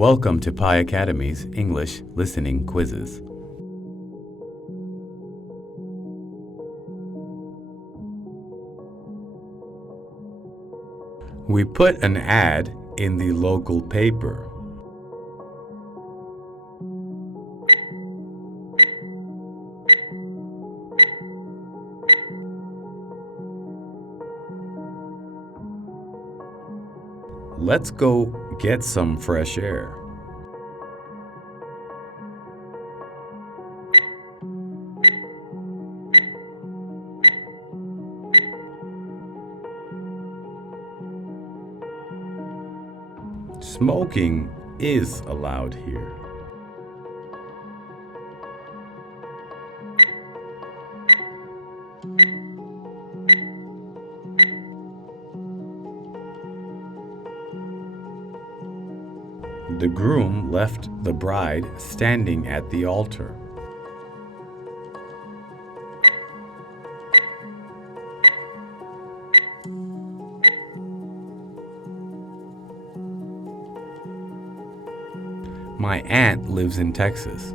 Welcome to Pi Academy's English Listening Quizzes. We put an ad in the local paper. Let's go get some fresh air. Smoking is allowed here. The groom left the bride standing at the altar. My aunt lives in Texas.